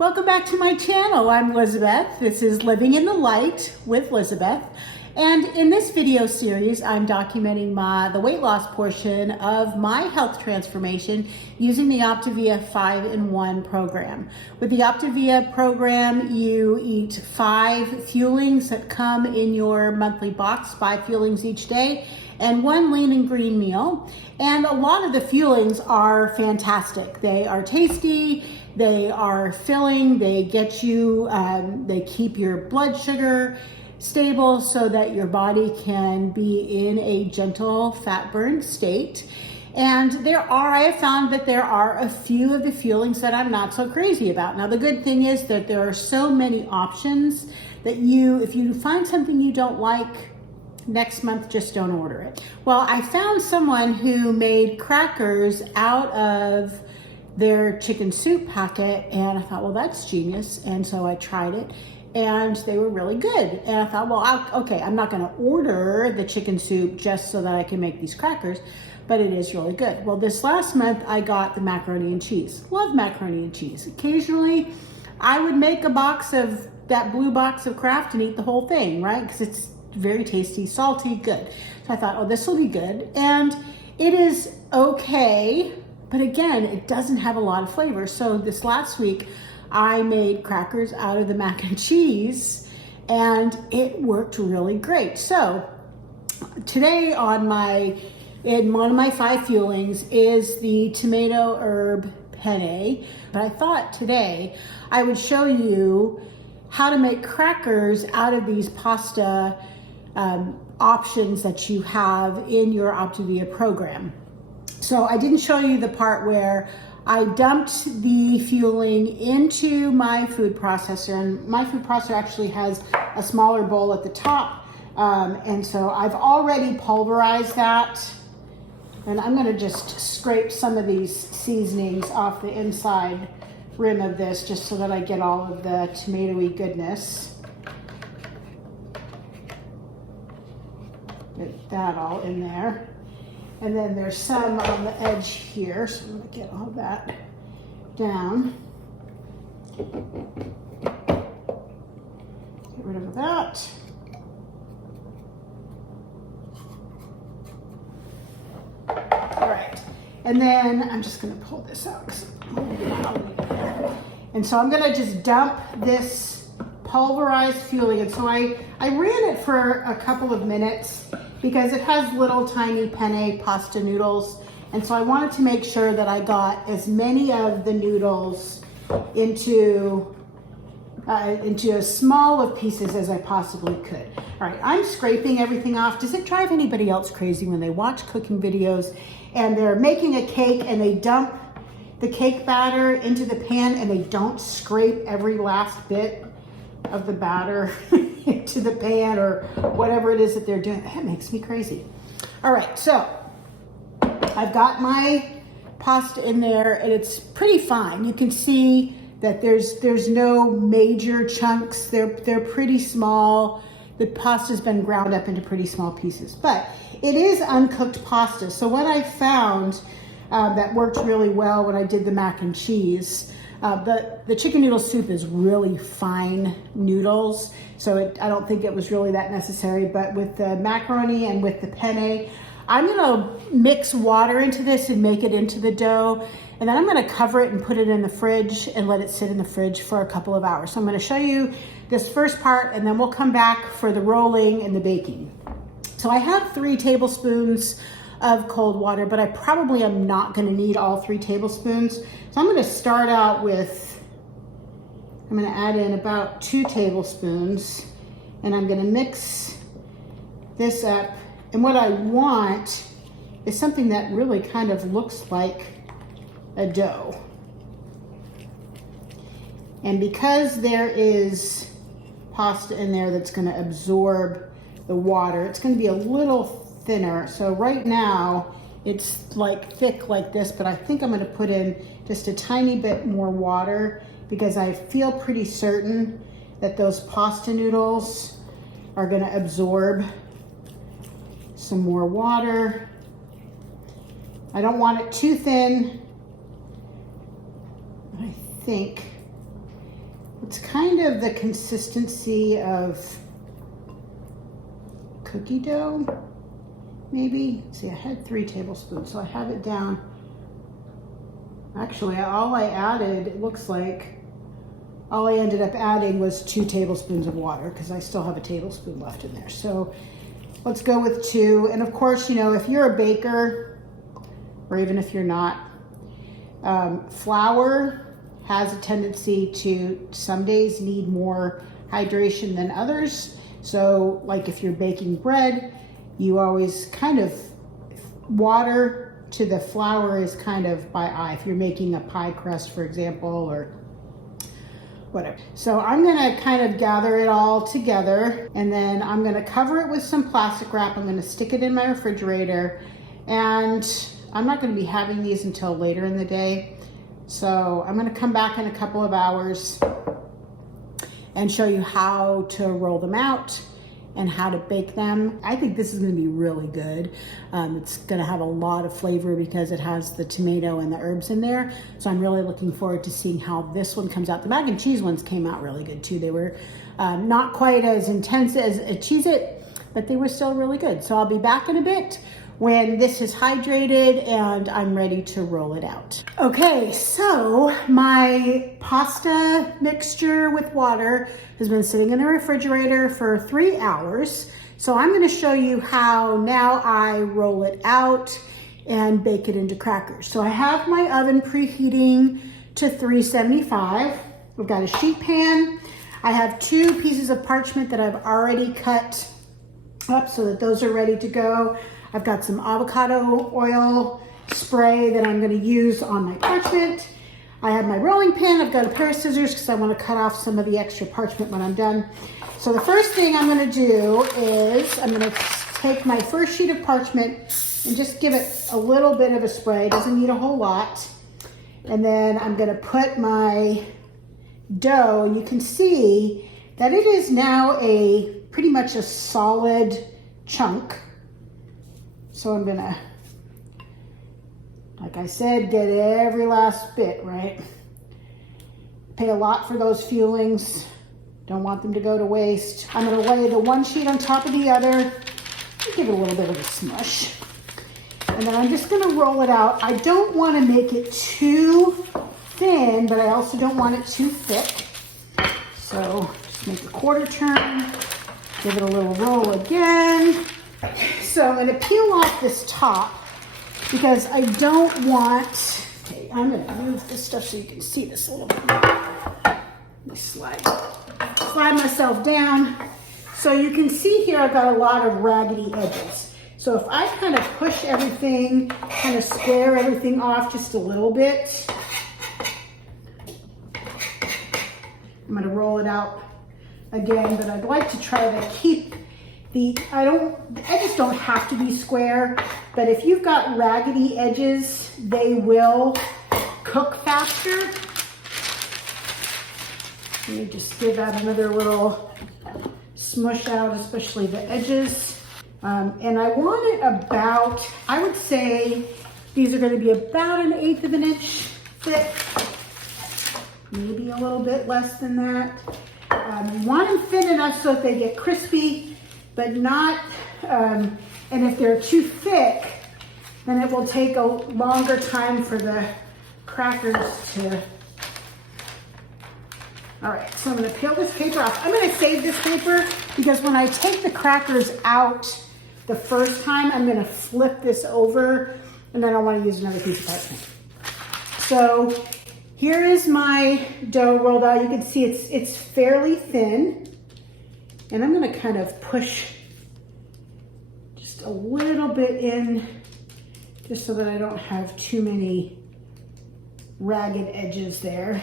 Welcome back to my channel. I'm Lizabeth. This is Living in the Light with Lizabeth. And in this video series, I'm documenting the weight loss portion of my health transformation using the Optavia 5-in-1 program. With the Optavia program, you eat 5 fuelings that come in your monthly box, 5 fuelings each day, and 1 lean and green meal. And a lot of the fuelings are fantastic. They are tasty, they are filling, they get you, they keep your blood sugar stable so that your body can be in a gentle fat burn state. And I have found that there are a few of the fuelings that I'm not so crazy about. Now, the good thing is that there are so many options that if you find something you don't like, next month, just don't order it. Well, I found someone who made crackers out of their chicken soup packet, and I thought, well, that's genius. And so I tried it, and they were really good. And I thought, well, okay, I'm not gonna order the chicken soup just so that I can make these crackers, but it is really good. Well, this last month, I got the macaroni and cheese. Love macaroni and cheese. Occasionally, I would make a box of that blue box of Kraft and eat the whole thing, right? Because it's very tasty, salty, good. So I thought, oh, this will be good. And it is okay, but again, it doesn't have a lot of flavor. So this last week, I made crackers out of the mac and cheese, and it worked really great. So today in one of my 5 fuelings is the tomato herb penne, but I thought today I would show you how to make crackers out of these pasta options that you have in your Optavia program. So I didn't show you the part where I dumped the fueling into my food processor, and my food processor actually has a smaller bowl at the top. And so I've already pulverized that, and I'm gonna just scrape some of these seasonings off the inside rim of this just so that I get all of the tomatoey goodness. Get that all in there. And then there's some on the edge here, so I'm gonna get all that down. Get rid of that. All right, and then I'm just gonna pull this out because and so I'm gonna just dump this pulverized fueling. And so I ran it for a couple of minutes because it has little tiny penne pasta noodles. And so I wanted to make sure that I got as many of the noodles into as small of pieces as I possibly could. All right, I'm scraping everything off. Does it drive anybody else crazy when they watch cooking videos and they're making a cake and they dump the cake batter into the pan and they don't scrape every last bit of the batter into the pan or whatever it is that they're doing? That makes me crazy. All right, so I've got my pasta in there and it's pretty fine. You can see that there's no major chunks. They're pretty small. The pasta's been ground up into pretty small pieces, but it is uncooked pasta. So what I found that worked really well when I did the mac and cheese, the chicken noodle soup is really fine noodles, so I don't think it was really that necessary. But with the macaroni and with the penne, I'm gonna mix water into this and make it into the dough, and then I'm gonna cover it and put it in the fridge and let it sit in the fridge for a couple of hours. So I'm gonna show you this first part, and then we'll come back for the rolling and the baking. So I have 3 tablespoons of cold water, but I probably am not gonna need all 3 tablespoons. So I'm gonna start out with, I'm gonna add in about 2 tablespoons, and I'm gonna mix this up. And what I want is something that really kind of looks like a dough. And because there is pasta in there that's gonna absorb the water, it's gonna be a little thinner. So right now it's like thick like this, but I think I'm gonna put in just a tiny bit more water because I feel pretty certain that those pasta noodles are gonna absorb some more water. I don't want it too thin. I think It's kind of the consistency of cookie dough, maybe. See, I had 3 tablespoons, so I have it down. Actually, all I added, it looks like, all I ended up adding was 2 tablespoons of water because I still have a tablespoon left in there. So let's go with 2. And of course, you know, if you're a baker, or even if you're not, flour has a tendency to some days need more hydration than others. So like if you're baking bread, you always kind of, water to the flour is kind of by eye. If you're making a pie crust, for example, or whatever. So I'm gonna kind of gather it all together, and then I'm gonna cover it with some plastic wrap. I'm gonna stick it in my refrigerator, and I'm not gonna be having these until later in the day. So I'm gonna come back in a couple of hours and show you how to roll them out and how to bake them. I think this is gonna be really good. It's gonna have a lot of flavor because it has the tomato and the herbs in there. So I'm really looking forward to seeing how this one comes out. The mac and cheese ones came out really good too. They were not quite as intense as a Cheez-It, but they were still really good. So I'll be back in a bit when this is hydrated and I'm ready to roll it out. Okay, so my pasta mixture with water has been sitting in the refrigerator for 3 hours. So I'm gonna show you how now I roll it out and bake it into crackers. So I have my oven preheating to 375. We've got a sheet pan. I have 2 pieces of parchment that I've already cut up so that those are ready to go. I've got some avocado oil spray that I'm going to use on my parchment. I have my rolling pin. I've got a pair of scissors because I want to cut off some of the extra parchment when I'm done. So the first thing I'm going to do is I'm going to take my first sheet of parchment and just give it a little bit of a spray. It doesn't need a whole lot. And then I'm going to put my dough, and you can see that it is now pretty much a solid chunk. So I'm gonna, like I said, get every last bit, right? Pay a lot for those fuelings. Don't want them to go to waste. I'm gonna lay the one sheet on top of the other and give it a little bit of a smush. And then I'm just gonna roll it out. I don't wanna make it too thin, but I also don't want it too thick. So just make a quarter turn, give it a little roll again. So I'm going to peel off this top because I don't want, okay, I'm going to move this stuff so you can see this a little bit more. Let me slide myself down. So you can see here I've got a lot of raggedy edges. So if I kind of push everything, kind of square everything off just a little bit, I'm going to roll it out again, but I'd like to try to keep the edges don't have to be square, but if you've got raggedy edges, they will cook faster. Let me just give that another little smush out, especially the edges. And I want it about, I would say these are going to be about 1/8 of an inch thick, maybe a little bit less than that. You want them thin enough so that they get crispy, but not, and if they're too thick, then it will take a longer time for the crackers to, all right, so I'm gonna peel this paper off. I'm gonna save this paper because when I take the crackers out the first time, I'm gonna flip this over and then I wanna use another piece of parchment. So here is my dough rolled out. You can see it's fairly thin. And I'm gonna kind of push just a little bit in, just so that I don't have too many ragged edges there.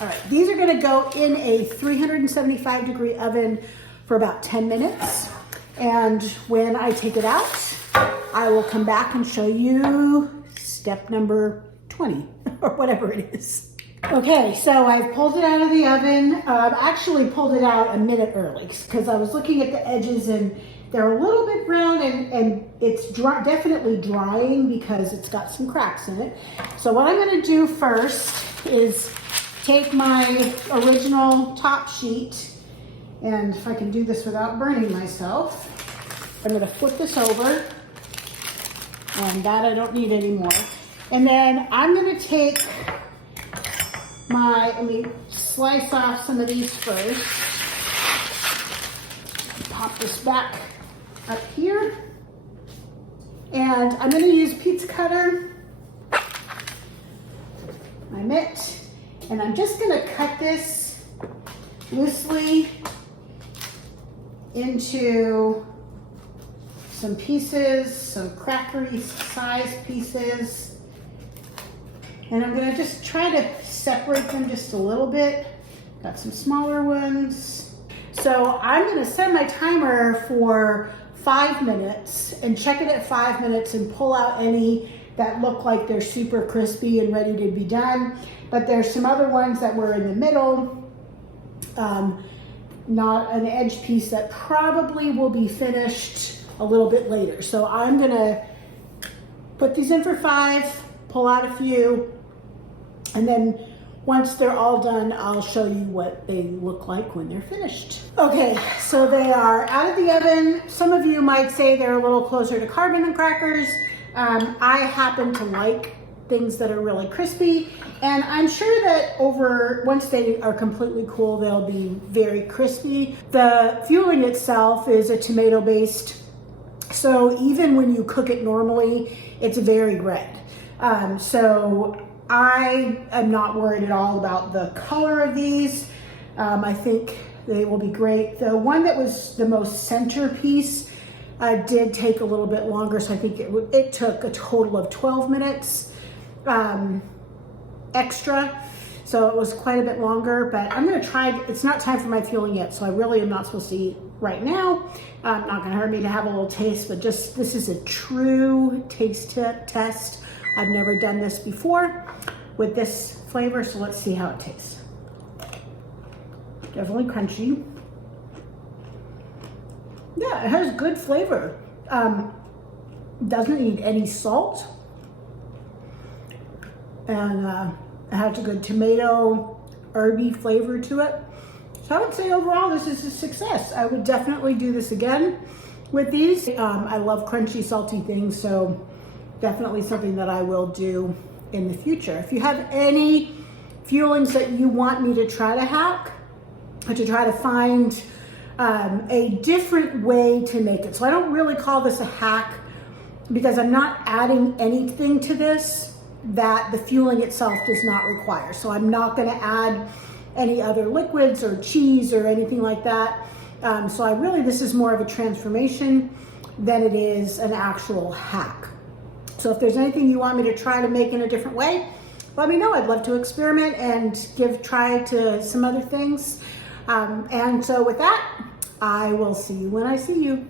All right, these are gonna go in a 375-degree oven for about 10 minutes. And when I take it out, I will come back and show you step number 20 or whatever it is. Okay, so I've pulled it out of the oven. Actually pulled it out a minute early because I was looking at the edges and They're a little bit brown and it's definitely drying because it's got some cracks in it. So what I'm gonna do first is take my original top sheet, and if I can do this without burning myself, I'm gonna flip this over, and that I don't need anymore. And then I'm gonna take let me slice off some of these first. Pop this back up here. And I'm gonna use pizza cutter, my mitt, and I'm just gonna cut this loosely into some pieces, some crackery sized pieces. And I'm gonna just try to separate them just a little bit. Got some smaller ones. So I'm gonna set my timer for 5 minutes and check it at 5 minutes and pull out any that look like they're super crispy and ready to be done. But there's some other ones that were in the middle, not an edge piece that probably will be finished a little bit later. So I'm gonna put these in for 5, pull out a few, and then once they're all done, I'll show you what they look like when they're finished. Okay, so they are out of the oven. Some of you might say they're a little closer to carbon crackers. I happen to like things that are really crispy, and I'm sure that once they are completely cool, they'll be very crispy. The fueling itself is a tomato based, so even when you cook it normally, it's very red. So I am not worried at all about the color of these. I think they will be great. The one that was the most centerpiece did take a little bit longer, so I think it took a total of 12 minutes extra. So it was quite a bit longer, but I'm gonna try. It's not time for my fueling yet, so I really am not supposed to eat right now. Not gonna hurt me to have a little taste, but just this is a true taste test. I've never done this before with this flavor, so let's see how it tastes. Definitely crunchy. Yeah, it has good flavor. Doesn't need any salt. And it has a good tomato, herby flavor to it. So I would say overall, this is a success. I would definitely do this again with these. I love crunchy, salty things, so definitely something that I will do in the future. If you have any fuelings that you want me to try to hack, or to try to find a different way to make it. So I don't really call this a hack because I'm not adding anything to this that the fueling itself does not require. So I'm not gonna add any other liquids or cheese or anything like that. So this is more of a transformation than it is an actual hack. So if there's anything you want me to try to make in a different way, let me know. I'd love to experiment and try to some other things. And so with that, I will see you when I see you.